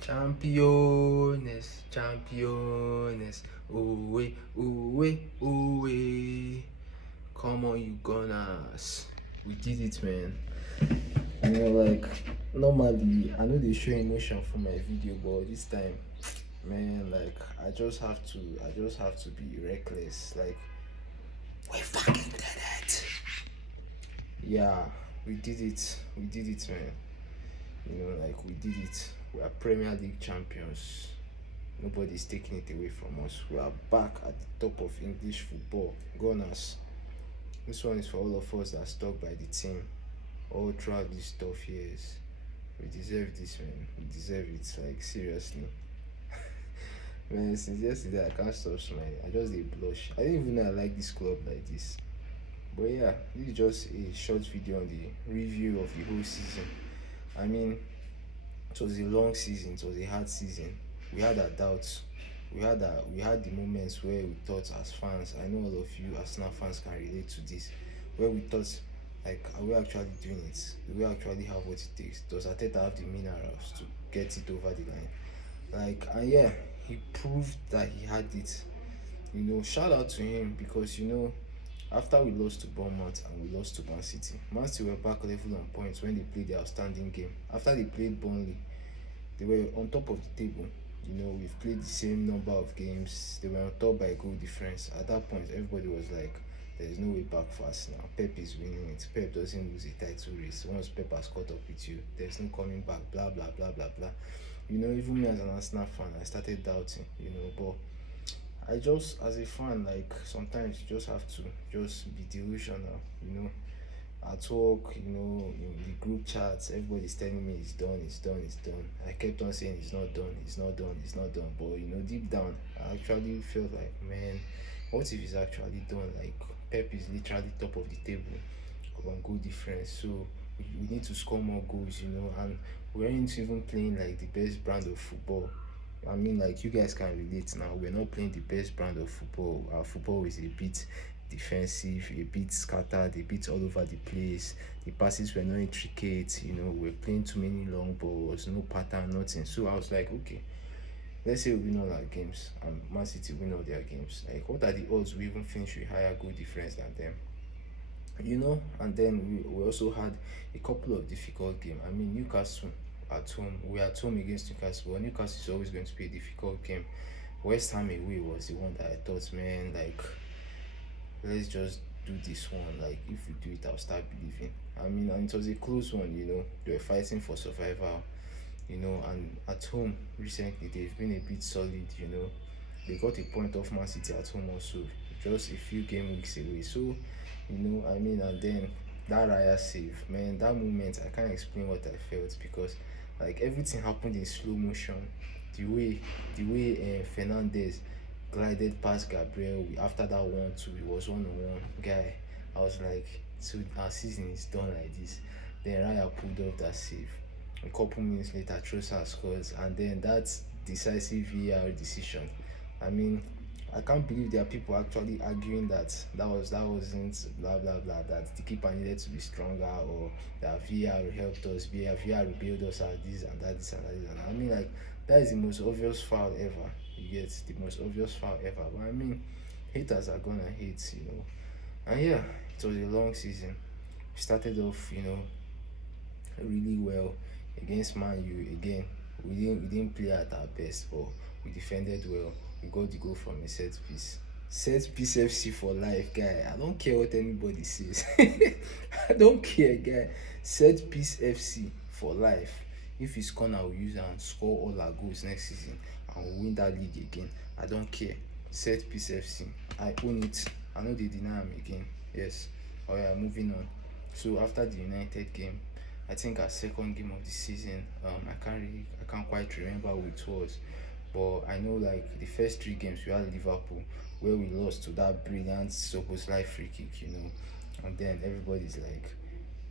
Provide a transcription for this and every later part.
Championes, championes, ooh, ooh, ooh. Come on, you Gunners. We did it, man. Like normally, I know they show emotion for my video, but this time, man, like I just have to be reckless. Like, we fucking did it. Yeah, we did it, man. Like we did it. We are Premier League champions. Nobody's taking it away from us. We are back at the top of English football. Gunners. This one is for all of us that stuck by the team all throughout these tough years. We deserve this, man. We deserve it. Like seriously. Man, since yesterday I can't stop smiling. I just did blush. I didn't even know I like this club like this. But yeah, this is just a short video on the review of the whole season. I mean, it was a long season, it was a hard season. We had our doubts. We had the moments where we thought as fans, I know all of you Arsenal fans can relate to this, where we thought like are we actually doing it? Do we actually have what it takes? Does Ateta have the minerals to get it over the line? Like and yeah, he proved that he had it. Shout out to him because after we lost to Bournemouth and we lost to Man City, Man City were back level on points when they played their outstanding game. After they played Burnley, they were on top of the table. We've played the same number of games. They were on top by goal difference. At that point, everybody was like, there's no way back for us now. Pep is winning it. Pep doesn't lose a title race. Once Pep has caught up with you, there's no coming back, blah, blah, blah, blah, blah. Even me as an Arsenal fan, I started doubting, but I just, as a fan, like sometimes you just have to just be delusional, at work, in the group chats, everybody's telling me it's done, it's done, it's done. I kept on saying it's not done, it's not done, it's not done. But deep down, I actually felt like, man, what if it's actually done? Like Pep is literally top of the table on goal difference, so we need to score more goals, and we aren't even playing like the best brand of football. I mean, like you guys can relate now. We're not playing the best brand of football. Our football is a bit defensive, a bit scattered, a bit all over the place. The passes were not intricate. We're playing too many long balls, no pattern, nothing. So I was like, okay, let's say we win all our games and Man City win all their games. Like, what are the odds we even finish with higher goal difference than them? And then we also had a couple of difficult games. I mean, Newcastle at home, we're at home against Newcastle, but Newcastle is always going to be a difficult game. West Ham away was the one that I thought, man, like, let's just do this one. Like, if we do it, I'll start believing. I mean, and it was a close one, they were fighting for survival, and at home recently, they've been a bit solid, they got a point off Man City at home also, just a few game weeks away. So, I mean, and then that Raya save, man, that moment, I can't explain what I felt because, like, everything happened in slow motion. The way Fernandez glided past Gabriel after that 1-2, it was 1-on-1. Guy, I was like, so our season is done like this. Then Raya pulled off that save. A couple minutes later, Trossard scores, and then that decisive VAR decision. I mean, I can't believe there are people actually arguing that that wasn't blah blah blah, that the keeper needed to be stronger, or that VAR helped us, VAR rebuild us at this and that, this and that, this and that. I mean, like, that is the most obvious foul ever. You get the most obvious foul ever. But I mean, haters are gonna hate, And yeah, it was a long season. We started off, really well against Man U again. We didn't play at our best, but we defended well. We got the goal from a set piece. Set piece FC for life, guy. I don't care what anybody says. I don't care, guy. Set piece FC for life. If it's corner, we'll use it and score all our goals next season and we'll win that league again. I don't care. Set piece FC. I own it. I know they deny him again. Yes. Oh yeah, moving on. So after the United game, I think our second game of the season, I can't quite remember who it was, but I know like the first three games we had Liverpool, where we lost to that brilliant Szoboszlai free kick, and then everybody's like,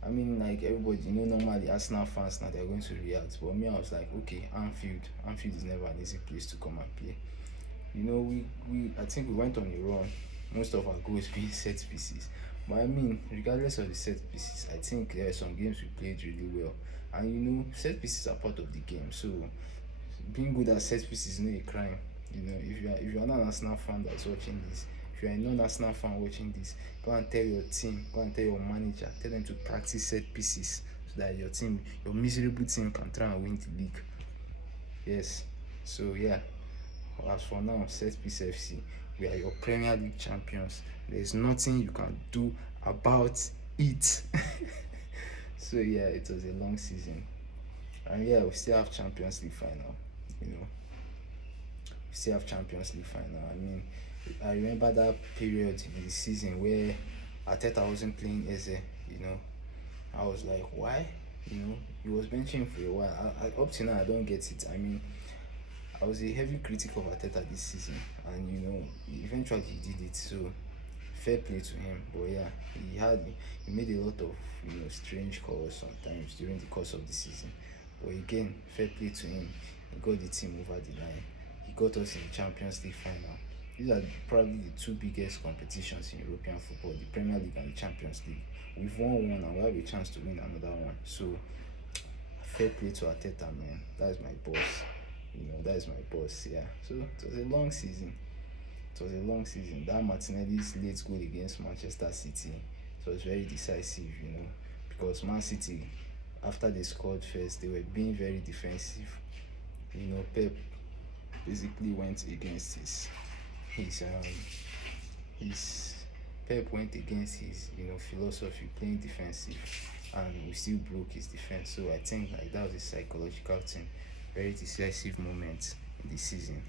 I mean, like everybody, normally Arsenal fans now they're going to react, but me, I was like, okay, Anfield is never an easy place to come and play. We I think we went on a run, most of our goals being set pieces. But I mean, regardless of the set pieces, I think there are some games we played really well. And set pieces are part of the game. So being good at set pieces is not a crime. You know, if you are not an Arsenal fan that's watching this, if you are a non-Arsenal fan watching this, go and tell your team, go and tell your manager, tell them to practice set pieces so that your miserable team, can try and win the league. Yes. So yeah, as for now, set piece FC, we are your Premier League champions. There's nothing you can do about it. So yeah, it was a long season, and yeah, we still have Champions League final. You know, we still have Champions League final. I mean, I remember that period in the season where Arteta wasn't playing Eze. You know, I was like, why? You know, he was benching for a while. Up to now, I don't get it. I mean, I was a heavy critic of Arteta this season, and you know, eventually he did it. So fair play to him. But yeah, he made a lot of strange calls sometimes during the course of the season. But again, fair play to him. He got the team over the line. He got us in the Champions League final. These are probably the two biggest competitions in European football: the Premier League and the Champions League. We've won one, and we have a chance to win another one. So fair play to Arteta, man. That's my boss. You know, that is my boss. Yeah. So it was a long season. It was a long season. That Martinelli's late goal against Manchester City, it was very decisive, you know, because Man City, after they scored first, they were being very defensive. You know, Pep basically went against his his Pep went against his philosophy, playing defensive, and we still broke his defense. So I think like that was a psychological thing, very decisive moment in the season.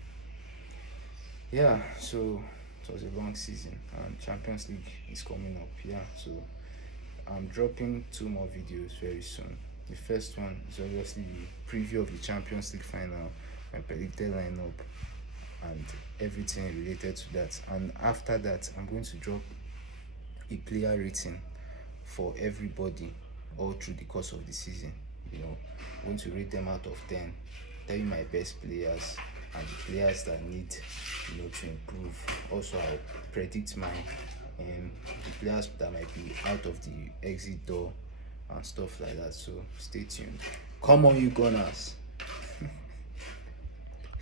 Yeah, so it was a long season, and Champions League is coming up. Yeah, so I'm dropping 2 more videos very soon. The first one is obviously the preview of the Champions League final, my predicted lineup, and everything related to that. And after that, I'm going to drop a player rating for everybody all through the course of the season. You know, I'm going to rate them out of 10, tell you my best players and the players that need to improve. Also, I'll predict my the players that might be out of the exit door and stuff like that. So stay tuned. Come on, you Gunners.